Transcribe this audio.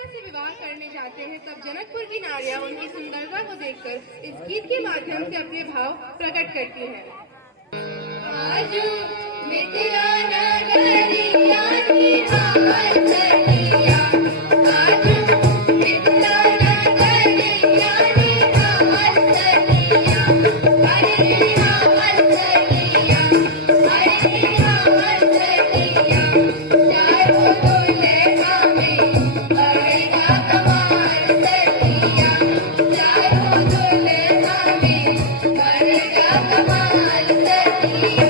कौशल्या से विवाह करने जाते हैं तब जनकपुर की नारियां उनकी सुंदरता को देखकर इस गीत के माध्यम से अपने भाव प्रकट करती हैं। आजू मिथिला नगरिया निहाल सरिया, आजू मिथिला नगरिया निहाल सरिया, अरे निहाल सरिया, अरे निहाल सरिया, चारों दुल्हा में बड़ेगा कमाल सरिया, चारों दुल्हा में बड़ेगा कमाल सरिया।